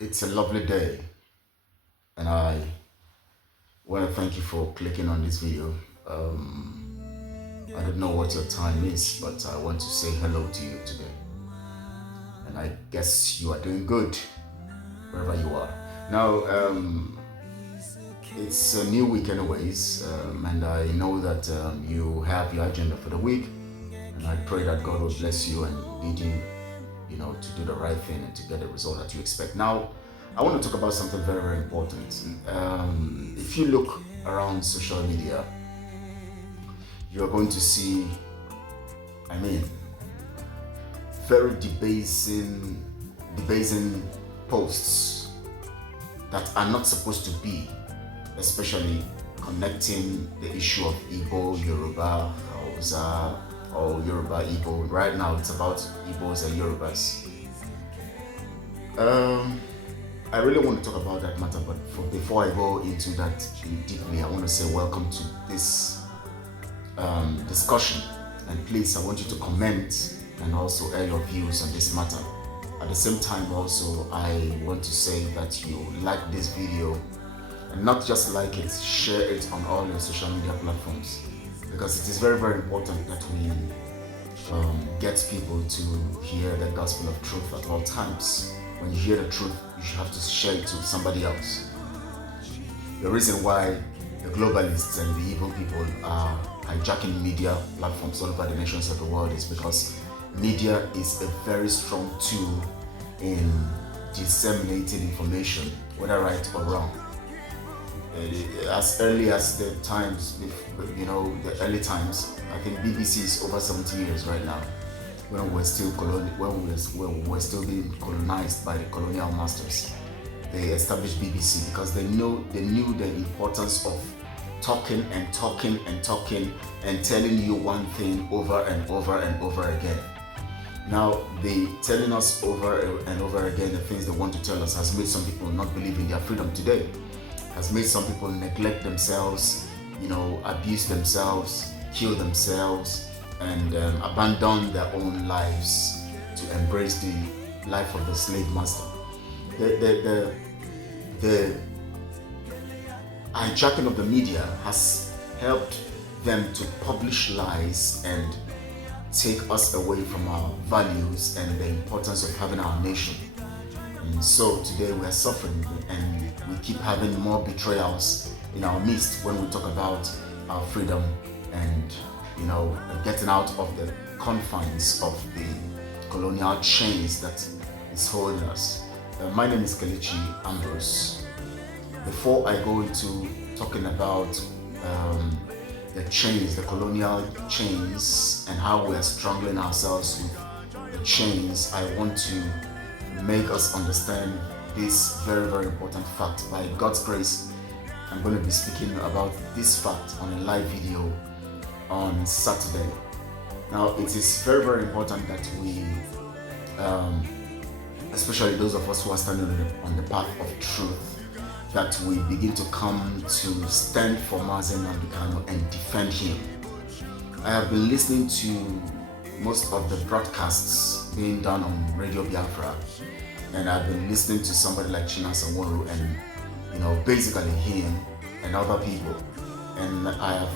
It's a lovely day, and I want to thank you for clicking on this video. I don't know what your time is, but I want to say hello to you today. And I guess you are doing good wherever you are. Now, it's a new week, anyways, and I know that you have your agenda for the week, and I pray that God will bless you and lead you, to do the right thing and to get the result that you expect. Now, I want to talk about something very, very important. If you look around social media, you're going to see, I mean, very debasing posts that are not supposed to be, especially connecting the issue of Igbo, Yoruba, Hausa, or Yoruba, Igbo. Right now, it's about Igbos and Yorubas. I really want to talk about that matter, but before I go into that deeply, I want to say welcome to this discussion. And please, I want you to comment and also air your views on this matter. At the same time, also, I want to say that you like this video, and not just like it, share it on all your social media platforms, because it is very, very important that we get people to hear the gospel of truth at all times. When you hear the truth, you should have to share it to somebody else. The reason why the globalists and the evil people are hijacking media platforms all over the nations of the world is because media is a very strong tool in disseminating information, whether right or wrong. As early as the times, the early times, I think BBC is over 70 years right now. When we were still being colonized by the colonial masters, they established BBC because they knew the importance of talking and telling you one thing over and over and over again. Now, they telling us over and over again the things they want to tell us has made some people not believe in their freedom today, has made some people neglect themselves, abuse themselves, kill themselves, and abandon their own lives to embrace the life of the slave master. The hijacking of the media has helped them to publish lies and take us away from our values and the importance of having our nation. And so today we are suffering, and we keep having more betrayals in our midst when we talk about our freedom and getting out of the confines of the colonial chains that is holding us. My name is Kelechi Ambrose. Before I go into talking about the chains, the colonial chains, and how we are strangling ourselves with the chains, I want to make us understand this very, very important fact. By God's grace, I'm going to be speaking about this fact on a live video on Saturday. Now, it is very, very important that we, especially those of us who are standing on the path of truth, that we begin to come to stand for Mazen Nambikano and defend him. I have been listening to most of the broadcasts being done on Radio Biafra, and I've been listening to somebody like China Sanworu and basically him and other people. And I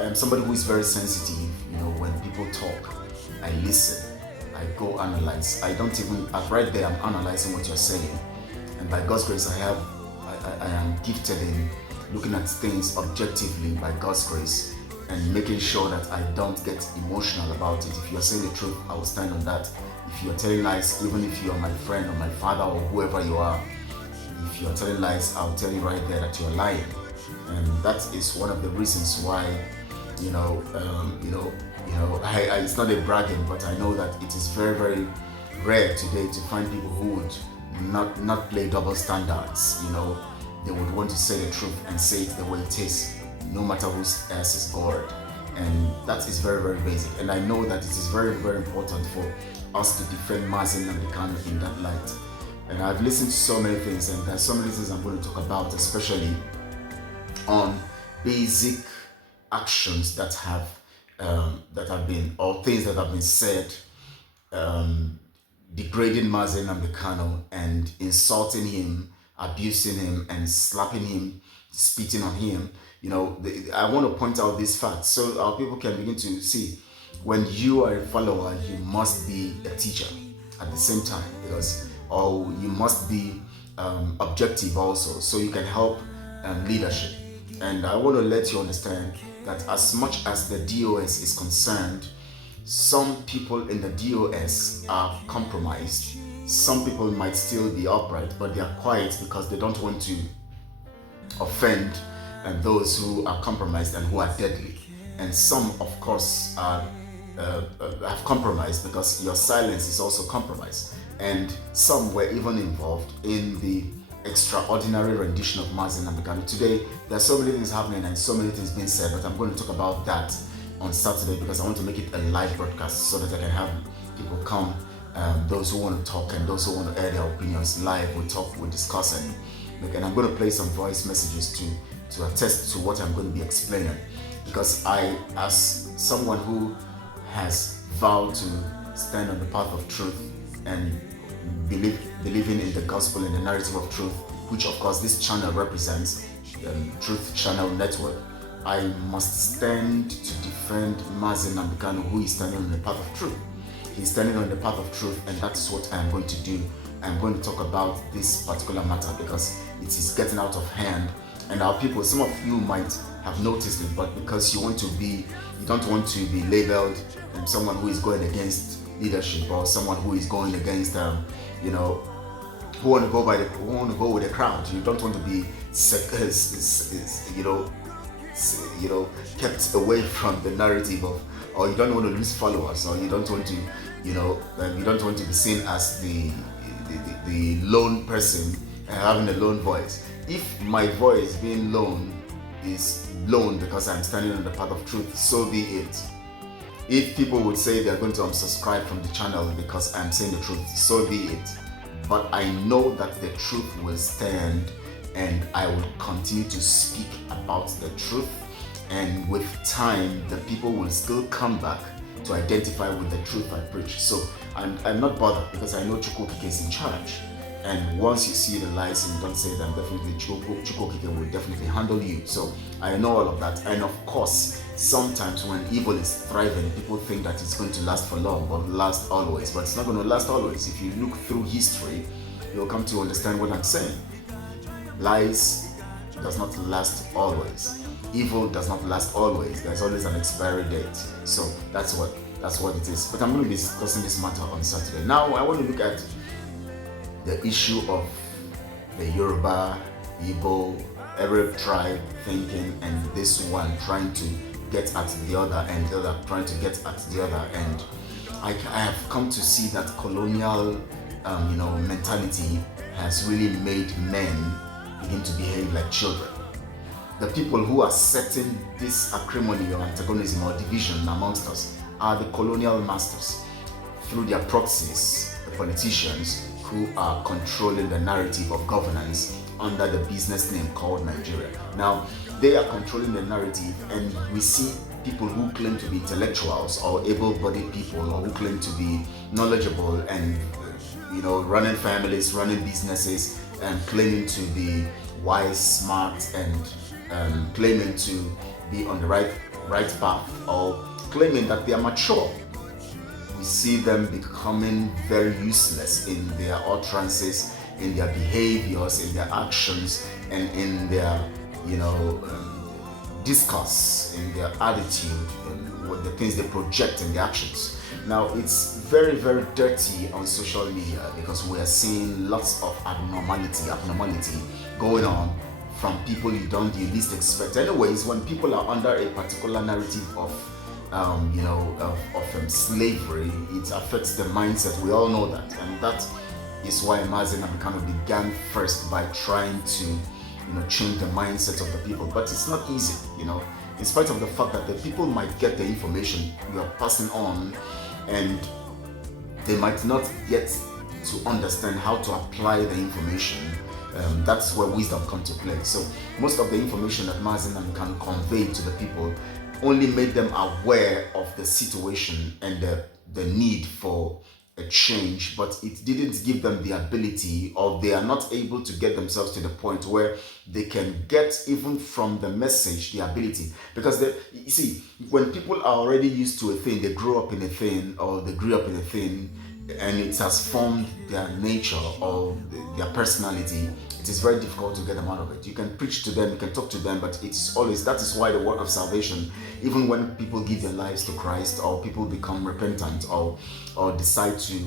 am somebody who is very sensitive. When people talk, I listen, I go analyze. I right there, I'm analyzing what you're saying. And by God's grace, I am gifted in looking at things objectively by God's grace and making sure that I don't get emotional about it. If you're saying the truth, I will stand on that. If you're telling lies, even if you're my friend or my father or whoever you are, if you're telling lies, I'll tell you right there that you're lying. And that is one of the reasons why, it's not a bragging, but I know that it is very, very rare today to find people who would not play double standards. They would want to say the truth and say it the way it is, no matter who else is God. And that is very, very basic. And I know that it is very, very important for us to defend Mazen Nambikano in that light. And I've listened to so many things, and there are so many things I'm going to talk about, especially on basic actions that have been, or things that have been said degrading Mazen Namdekano and insulting him, abusing him, and slapping him, spitting on him. I want to point out this fact so our people can begin to see when you are a follower, you must be a teacher at the same time, or you must be objective also, so you can help leadership. And I want to let you understand that as much as the DOS is concerned, some people in the DOS are compromised. Some people might still be upright, but they are quiet because they don't want to offend those who are compromised and who are deadly. And some, of course, have compromised because your silence is also compromised. And some were even involved in the extraordinary rendition of Mazen Namdekano. Today, there are so many things happening and so many things being said, but I'm going to talk about that on Saturday because I want to make it a live broadcast so that I can have people come, those who want to talk and those who want to air their opinions live. We talk, we discuss, and I'm going to play some voice messages to attest to what I'm going to be explaining, because I, as someone who has vowed to stand on the path of truth and believing in the gospel and the narrative of truth, which of course this channel represents, Truth Channel Network, I must stand to defend Mazen Namdekano, who is standing on the path of truth. He's standing on the path of truth, and that's what I'm going to do. I'm going to talk about this particular matter because it is getting out of hand. And our people, some of you might have noticed it, but because you don't want to be labeled someone who is going against leadership or someone who is going against, who want to go with the crowd. You don't want to be, kept away from the narrative of, or you don't want to lose followers, or you don't want to, you don't want to be seen as the lone person having a lone voice. If my voice being lone is lone because I'm standing on the path of truth, so be it. If people would say they're going to unsubscribe from the channel because I'm saying the truth, so be it. But I know that the truth will stand, and I will continue to speak about the truth. And with time, the people will still come back to identify with the truth I preach. So I'm not bothered because I know Chukwokike is in charge. And once you see the lies and you don't say them, definitely Chukwokike will definitely handle you. So I know all of that. And of course, sometimes when evil is thriving, people think that it's going to last for long or last always. But it's not going to last always. If you look through history, you'll come to understand what I'm saying. Lies does not last always. Evil does not last always. There's always an expiry date. So that's what it is. But I'm going to be discussing this matter on Saturday. Now I want to look at the issue of the Yoruba, Igbo, every tribe thinking, and this one trying to get at the other, and the other trying to get at the other. And I have come to see that colonial mentality has really made men begin to behave like children. The people who are setting this acrimony or antagonism or division amongst us are the colonial masters through their proxies, the politicians who are controlling the narrative of governance under the business name called Nigeria. Now, they are controlling the narrative, and we see people who claim to be intellectuals or able-bodied people, or who claim to be knowledgeable and running families, running businesses, and claiming to be wise, smart, and claiming to be on the right path, or claiming that they are mature. We see them becoming very useless in their utterances, in their behaviors, in their actions, and in their discourse, in their attitude, and what the things they project in their actions. Now, it's very, very dirty on social media because we are seeing lots of abnormality going on from people you least expect. Anyways, when people are under a particular narrative of slavery, it affects the mindset. We all know that, and that is why Mazen Namdekano began first by trying to change the mindset of the people. But it's not easy, in spite of the fact that the people might get the information you are passing on, and they might not get to understand how to apply the information. That's where wisdom comes to play. So most of the information that Mazen Namdekano conveyed to the people only made them aware of the situation and the need for a change, but it didn't give them the ability, or they are not able to get themselves to the point where they can get, even from the message, the ability. Because you see, when people are already used to a thing, they grow up in a thing, or they grew up in a thing, and it has formed their nature or their personality, it is very difficult to get them out of it. You can preach to them, you can talk to them, but it's always, that is why the work of salvation, even when people give their lives to Christ, or people become repentant, or decide to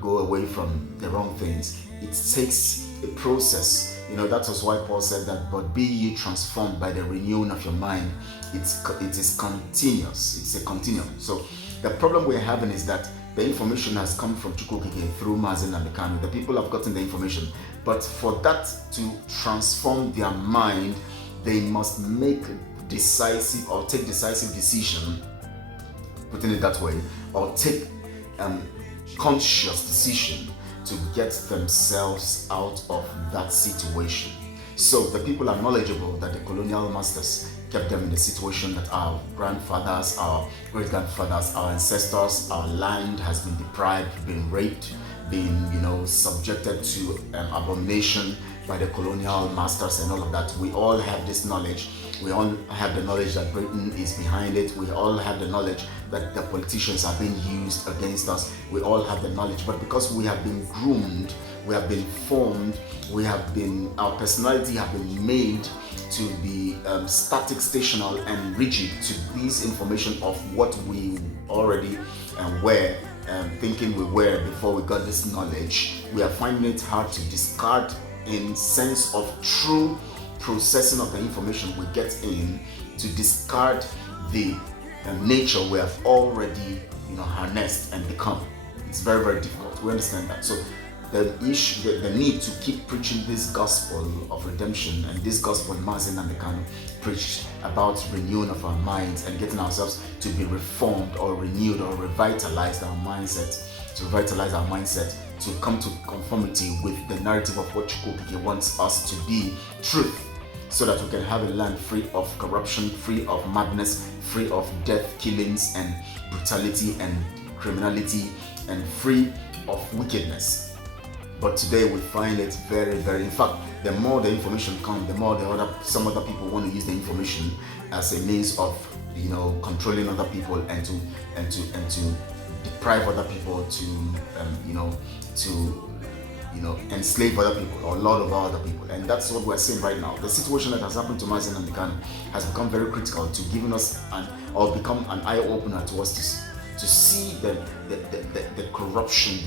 go away from the wrong things, it takes a process. That was why Paul said that, but be ye transformed by the renewing of your mind. It is continuous. It's a continuum. So the problem we're having is that the information has come from Chukwukeke through Mazen and Bekano. The people have gotten the information, but for that to transform their mind, they must make take decisive decision, putting it that way, or take conscious decision to get themselves out of that situation. So the people are knowledgeable that the colonial masters kept them in the situation that our grandfathers, our great-grandfathers, our ancestors, our land has been deprived, been raped, been subjected to abomination by the colonial masters and all of that. We all have this knowledge. We all have the knowledge that Britain is behind it. We all have the knowledge that the politicians are being used against us. We all have the knowledge, but because we have been groomed, we have been formed, our personality have been made to be static, stational, and rigid to this information of what we already were thinking we were before we got this knowledge. We are finding it hard to discard in sense of true processing of the information we get in, to discard the nature we have already harnessed and become. It's very, very difficult. We understand that. So the need to keep preaching this gospel of redemption, and this gospel Mazen and Bekano preached about renewing of our minds and getting ourselves to be reformed or renewed or revitalize our mindset, to come to conformity with the narrative of what Chukwukeke wants us to be, truth, so that we can have a land free of corruption, free of madness, free of death, killings, and brutality and criminality, and free of wickedness. But today we find it very, very, in fact, the more the information comes, the more some other people want to use the information as a means of controlling other people and to deprive other people, to enslave other people or lord over other people. And that's what we're seeing right now. The situation that has happened to Mazen and Bekano has become very critical to giving us become an eye-opener to us to see the corruption,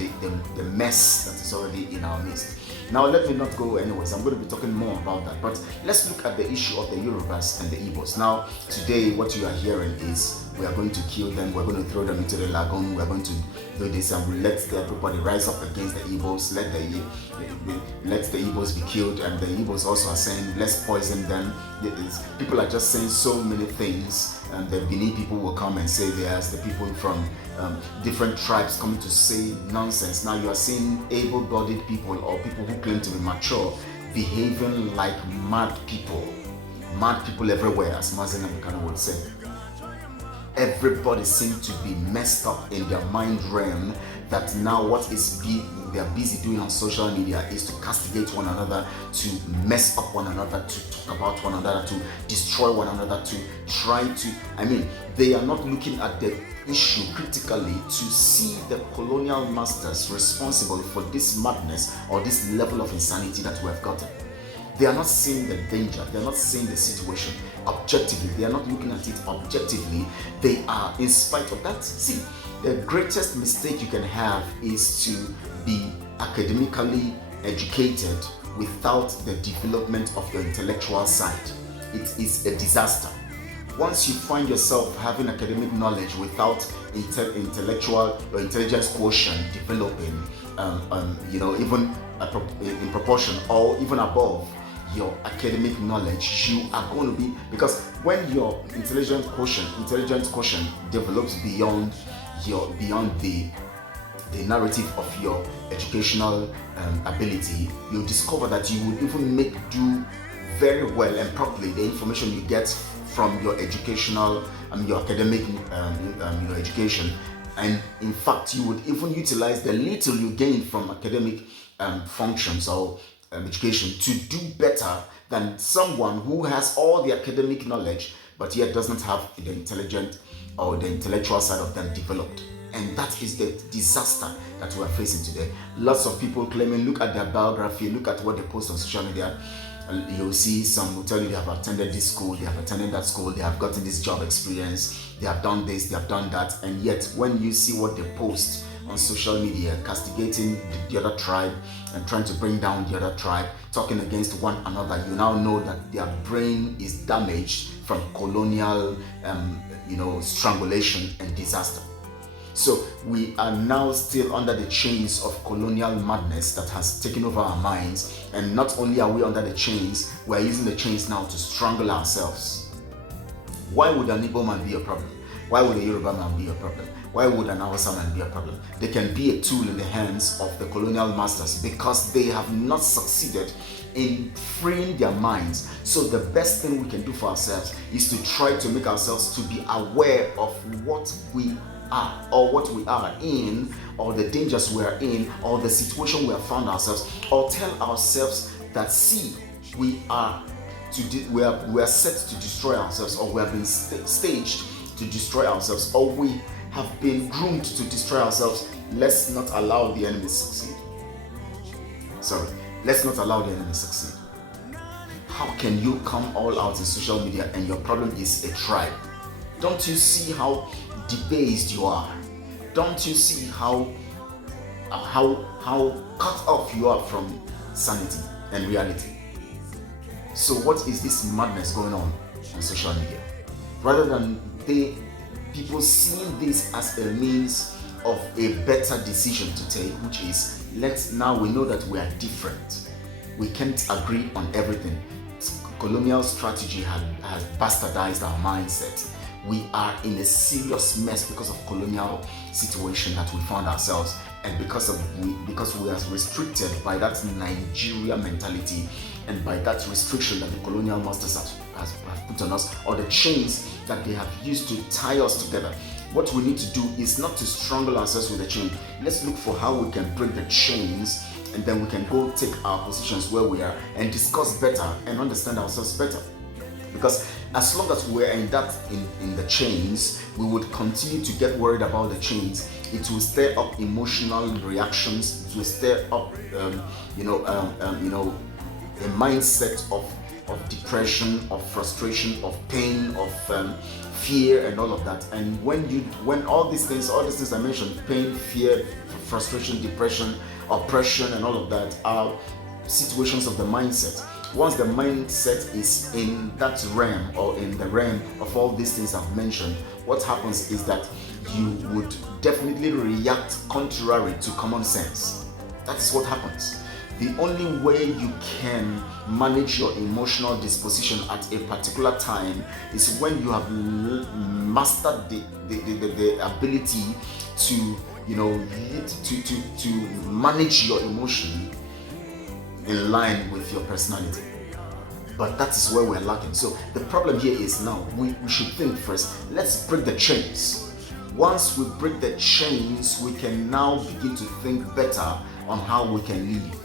the mess that is already in our midst. Now let me not go anyways, I'm going to be talking more about that, but let's look at the issue of the Yorubas and the Igbos. Now today what you are hearing is we are going to kill them, we're going to throw them into the lagoon, we're going to do this, and we let everybody rise up against the Igbos, let the Igbos be killed, and the Igbos also are saying let's poison them. People are just saying so many things, and the Benin people will come and say theirs, the people from different tribes coming to say nonsense. Now you are seeing able-bodied people or people who claim to be mature behaving like mad people everywhere, as Mazen and Bekano would say. Everybody seems to be messed up in their mind realm, that now what they are busy doing on social media is to castigate one another, to mess up one another, to talk about one another, to destroy one another, to try to, they are not looking at the issue critically to see the colonial masters responsible for this madness or this level of insanity that we have gotten. They are not seeing the danger, they are not seeing the situation objectively, they are not looking at it objectively. They are, in spite of that, see, the greatest mistake you can have is to be academically educated without the development of your intellectual side. It is a disaster. Once you find yourself having academic knowledge without intellectual or intelligence quotient developing, even in proportion or even above your academic knowledge, you are going to be, because when your intelligence quotient develops beyond the narrative of your educational ability, you discover that you would even make do very well and properly the information you get from your educational, your academic education, And in fact, you would even utilize the little you gain from academic functions or education to do better than someone who has all the academic knowledge but yet doesn't have the intelligent or the intellectual side of them developed. And that is the disaster that we are facing today. Lots of people claiming, look at their biography, look at what they post on social media. You'll see some will tell you they have attended this school, they have attended that school, they have gotten this job experience, they have done this, they have done that. And yet when you see what they post on social media, castigating the other tribe and trying to bring down the other tribe, talking against one another, you now know that their brain is damaged from colonial strangulation and disaster. So we are now still under the chains of colonial madness that has taken over our minds. And not only are we under the chains, we are using the chains now to strangle ourselves. Why would an Igbo man be a problem? Why would a Yoruba man be a problem? Why would an Hausa man be a problem? They can be a tool in the hands of the colonial masters because they have not succeeded in freeing their minds. So the best thing we can do for ourselves is to try to make ourselves to be aware of what we are or what we are in, or the dangers we are in, or the situation we have found ourselves, or tell ourselves that see, we are set to destroy ourselves, or we have been staged to destroy ourselves, or we have been groomed to destroy ourselves. Let's not allow the enemy succeed. Let's not allow the enemy succeed. How can you come all out in social media and your problem is a tribe? Don't you see how debased you are? Don't you see how cut off you are from sanity and reality? So what is this madness going on social media? Rather than people seeing this as a means of a better decision to take, which is, now we know that we are different. We can't agree on everything. Colonial strategy has bastardized our mindset. We are in a serious mess because of colonial situation that we found ourselves, and because we are restricted by that Nigeria mentality and by that restriction that the colonial masters have put on us, or the chains that they have used to tie us together. What we need to do is not to strangle ourselves with the chain. Let's look for how we can break the chains, and then we can go take our positions where we are and discuss better and understand ourselves better. Because as long as we're in the chains, we would continue to get worried about the chains. It will stir up emotional reactions. It will stir up, a mindset of depression, of frustration, of pain, of fear, and all of that. And when all these things I mentioned, pain, fear, frustration, depression, oppression, and all of that, are situations of the mindset. Once the mindset is in that realm, or in the realm of all these things I've mentioned, what happens is that you would definitely react contrary to common sense. That is what happens. The only way you can manage your emotional disposition at a particular time is when you have mastered the ability to manage your emotion in line with your personality. But that is where we're lacking. So the problem here is, now we should think first, let's break the chains. Once we break the chains, we can now begin to think better on how we can live,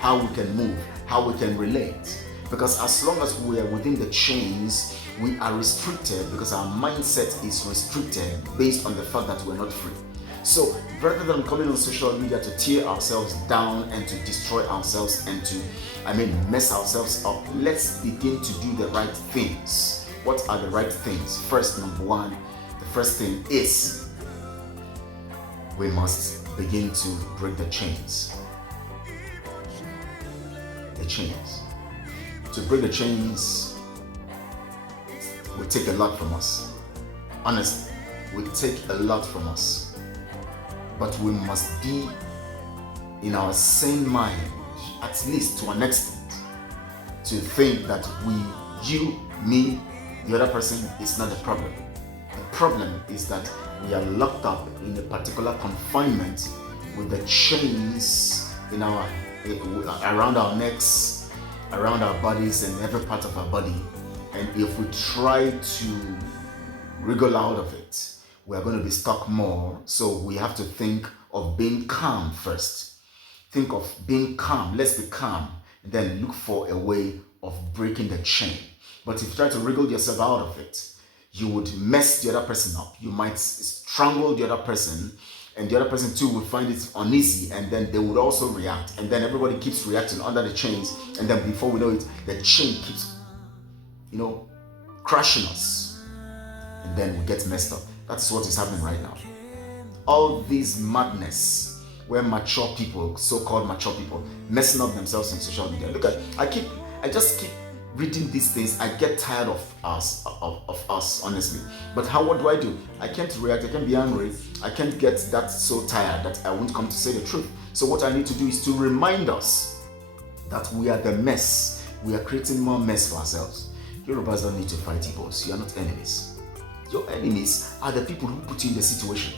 how we can move, how we can relate. Because as long as we are within the chains, we are restricted, because our mindset is restricted based on the fact that we're not free. So rather than coming on social media to tear ourselves down and to destroy ourselves and to mess ourselves up, let's begin to do the right things. What are the right things? First, number one, the first thing is we must begin to break the chains. The chains. To break the chains will take a lot from us. Honestly, will take a lot from us. But we must be in our sane mind, at least to an extent, to think that you, me, the other person is not the problem. The problem is that we are locked up in a particular confinement with the chains around our necks, around our bodies, and every part of our body. And if we try to wriggle out of it, we are going to be stuck more. So we have to think of being calm first. Think of being calm. Let's be calm. And then look for a way of breaking the chain. But if you try to wriggle yourself out of it, you would mess the other person up. You might strangle the other person, and the other person too would find it uneasy, and then they would also react. And then everybody keeps reacting under the chains. And then before we know it, the chain keeps, crushing us. And then we get messed up. That's what is happening right now. All this madness where mature people, so-called mature people, messing up themselves in social media. Look at, I just keep reading these things. I get tired of us, honestly. But what do? I can't react. I can't be angry. I can't get that so tired that I won't come to say the truth. So what I need to do is to remind us that we are the mess. We are creating more mess for ourselves. Yorubas don't need to fight Igbos. You are not enemies. Your enemies are the people who put you in the situation.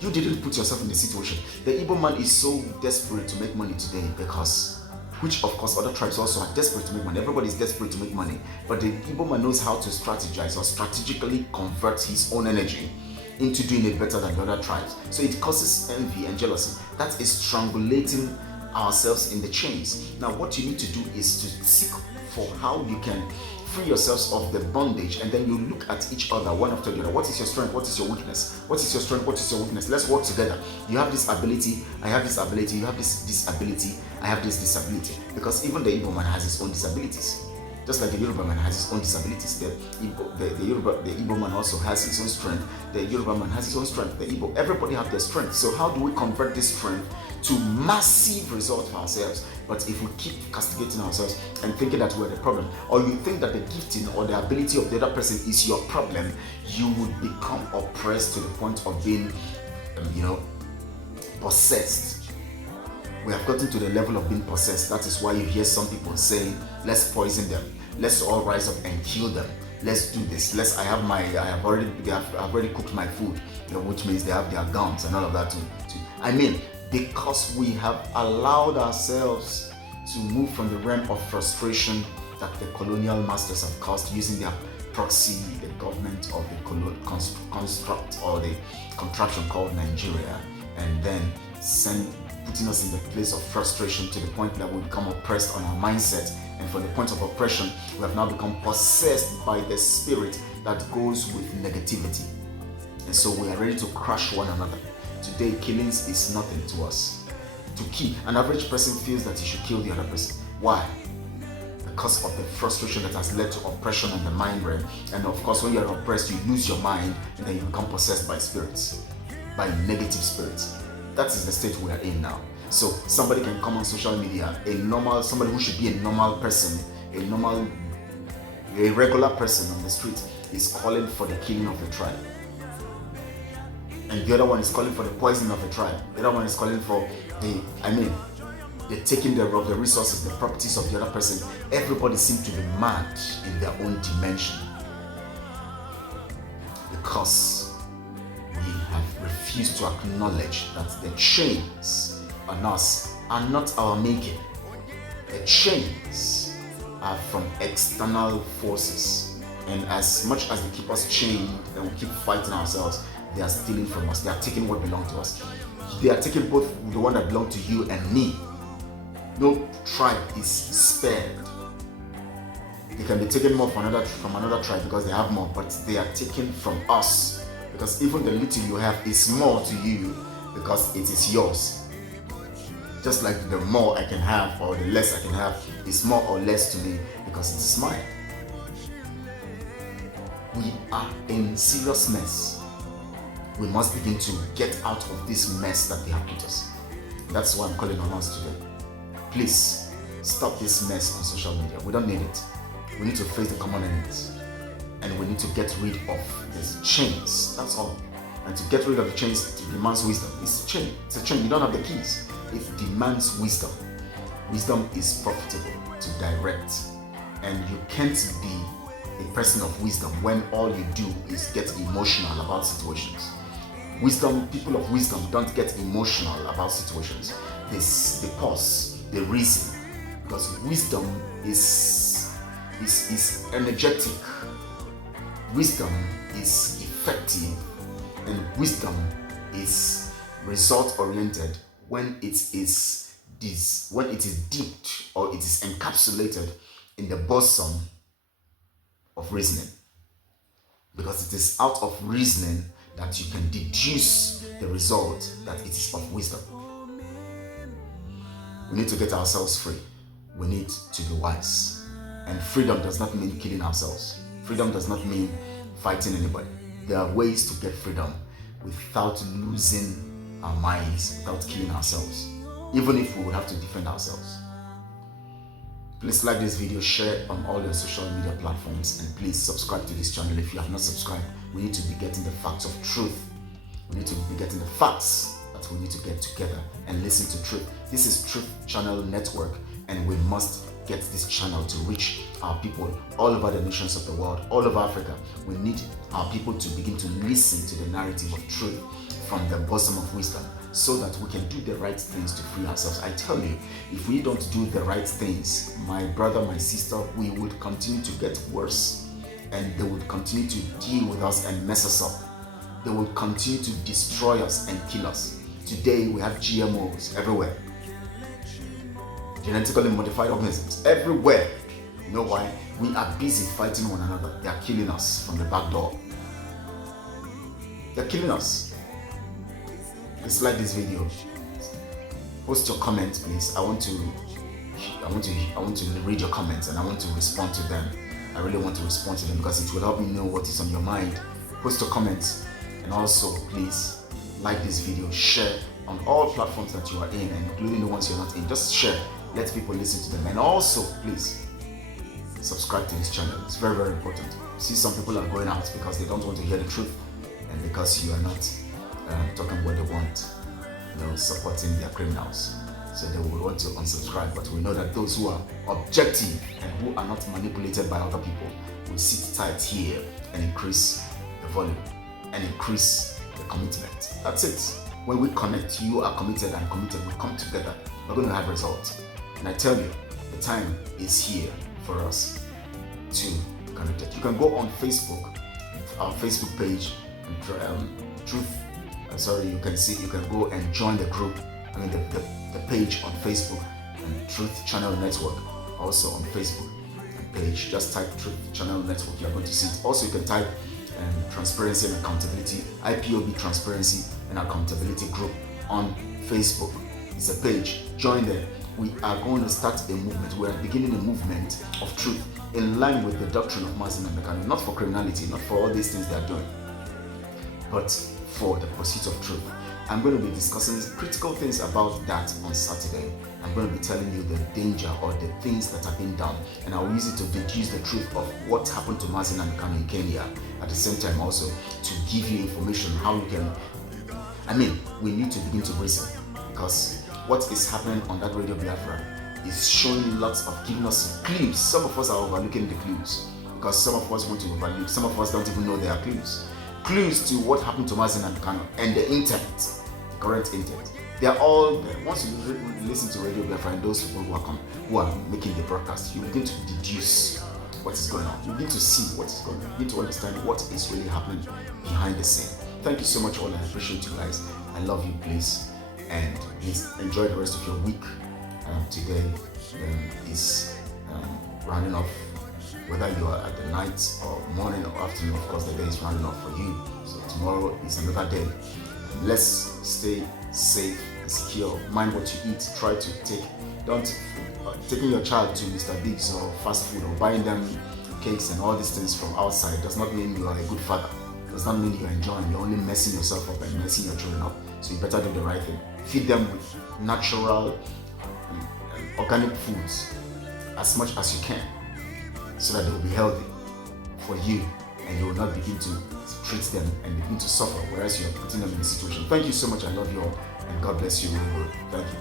You didn't put yourself in the situation. The Igbo man is so desperate to make money today because, which of course other tribes also are desperate to make money. Everybody is desperate to make money. But the Igbo man knows how to strategize or strategically convert his own energy into doing it better than the other tribes. So it causes envy and jealousy. That is strangulating ourselves in the chains. Now what you need to do is to seek for how you can free yourselves of the bondage, and then you look at each other one after the other. What is your strength? What is your weakness? What is your strength? What is your weakness? Let's work together. You have this ability, I have this ability, you have this ability, I have this disability. Because even the Igbo man has his own disabilities. Just like the Yoruba man has his own disabilities. The Igbo man also has his own strength. The Yoruba man has his own strength. Everybody have their strength. So how do we convert this strength to massive results for ourselves? But if we keep castigating ourselves and thinking that we're the problem, or you think that the gifting or the ability of the other person is your problem, you would become oppressed to the point of being, possessed. We have gotten to the level of being possessed. That is why you hear some people saying, let's poison them. Let's all rise up and kill them. Let's do this. I've already cooked my food, which means they have their guns and all of that too. Because we have allowed ourselves to move from the realm of frustration that the colonial masters have caused using their proxy, the government of the construct or the contraption called Nigeria, and then putting us in the place of frustration to the point that we become oppressed on our mindset. And from the point of oppression, we have now become possessed by the spirit that goes with negativity. And so we are ready to crush one another. Today, killings is nothing to us. To kill, an average person feels that he should kill the other person. Why? Because of the frustration that has led to oppression in the mind realm. And of course, when you are oppressed, you lose your mind and then you become possessed by spirits, by negative spirits. That is the state we are in now. So somebody can come on social media, somebody who should be a normal person, a regular person on the street is calling for the killing of the tribe. And the other one is calling for the poisoning of the tribe. The other one is calling for the taking of the resources, the properties of the other person. Everybody seems to be mad in their own dimension. Because we have refused to acknowledge that the chains on us are not our making. The chains are from external forces. And as much as they keep us chained and we keep fighting ourselves, they are stealing from us. They are taking what belongs to us. They are taking both the one that belongs to you and me. No tribe is spared. They can be taken more from another tribe because they have more, but they are taken from us because even the little you have is more to you because it is yours. Just like the more I can have or the less I can have is more or less to me because it is mine. We are in serious mess. We must begin to get out of this mess that they have put us. That's why I'm calling on us today. Please stop this mess on social media. We don't need it. We need to face the common enemies. And we need to get rid of these chains. That's all. And to get rid of the chains, it demands wisdom. It's a chain. It's a chain. You don't have the keys. It demands wisdom. Wisdom is profitable to direct. And you can't be a person of wisdom when all you do is get emotional about situations. People of wisdom don't get emotional about situations. They pause, they reason, because wisdom is energetic. Wisdom is effective. And wisdom is result oriented when it is dipped or it is encapsulated in the bosom of reasoning. Because it is out of reasoning that you can deduce the result that it is of wisdom. We need to get ourselves free. We need to be wise. And freedom does not mean killing ourselves. Freedom does not mean fighting anybody. There are ways to get freedom without losing our minds, without killing ourselves, even if we would have to defend ourselves. Please like this video, share it on all your social media platforms, and please subscribe to this channel if you have not subscribed. We need to be getting the facts of truth. We need to be getting the facts that we need to get together and listen to truth. This is Truth Channel Network, and we must get this channel to reach our people all over the nations of the world, all over Africa. We need our people to begin to listen to the narrative of truth from the bosom of wisdom, so that we can do the right things to free ourselves. I tell you, if we don't do the right things, my brother, my sister, we would continue to get worse, and they would continue to deal with us and mess us up. They will continue to destroy us and kill us. Today we have GMOs everywhere, genetically modified organisms everywhere. You know why? We are busy fighting one another. They are killing us from the back door. They're killing us. Please like this video. Post your comments, please. I want to read your comments, and I want to respond to them. I really want to respond to them because it will help me know what is on your mind. Post your comments, and also please like this video, share on all platforms that you are in, and including the ones you're not in. Just share, let people listen to them, and also please subscribe to this channel. It's very, very important. See, some people are going out because they don't want to hear the truth, and because you are not talking what they want, supporting their criminals. So they will want to unsubscribe. But we know that those who are objective and who are not manipulated by other people will sit tight here and increase the volume and increase the commitment. That's it. When we connect, you are committed and committed, we come together, we're going to have results. And I tell you, the time is here for us to be connected. You can go on Facebook, our Facebook page, you can go and join the group, the page on Facebook, and Truth Channel Network, also on Facebook page. Just type Truth Channel Network, you're going to see it. Also, you can type Transparency and Accountability, IPOB Transparency and Accountability Group on Facebook. It's a page, join there. We are going to start a movement. We are beginning a movement of truth in line with the doctrine of Mazin and Mekano, not for criminality, not for all these things they are doing, but for the pursuit of truth. I'm going to be discussing critical things about that on Saturday. I'm going to be telling you the danger or the things that have been done, and I'll use it to deduce the truth of what happened to Mazin and Mekano in Kenya. At the same time, also to give you information how you can. We need to begin to reason, because what is happening on that Radio Biafra is showing giving us clues. Some of us are overlooking the clues because some of us want to overlook. Some of us don't even know there are clues. Clues to what happened to Mazin and Mekano and the intent, the current intent. They are all there. Once you listen to Radio Biafra and those people who are making the broadcast, you begin to deduce what is going on. You begin to see what is going on. You begin to understand what is really happening behind the scene. Thank you so much, all. I appreciate you guys. I love you, please. And please enjoy the rest of your week. Today is rounding off. Whether you are at the night or morning or afternoon, of course, the day is rounding off for you. So tomorrow is another day. Let's stay safe and secure. Mind what you eat. Try to taking your child to Mr. Biggs or fast food or buying them cakes and all these things from outside does not mean you are a good father. Does not mean you're enjoying. You're only messing yourself up and messing your children up. So you better do the right thing. Feed them with natural, organic foods as much as you can, so that they will be healthy for you, and you will not begin to treat them and begin to suffer, whereas you're putting them in a situation. Thank you so much. I love you all, and God bless you. Thank you.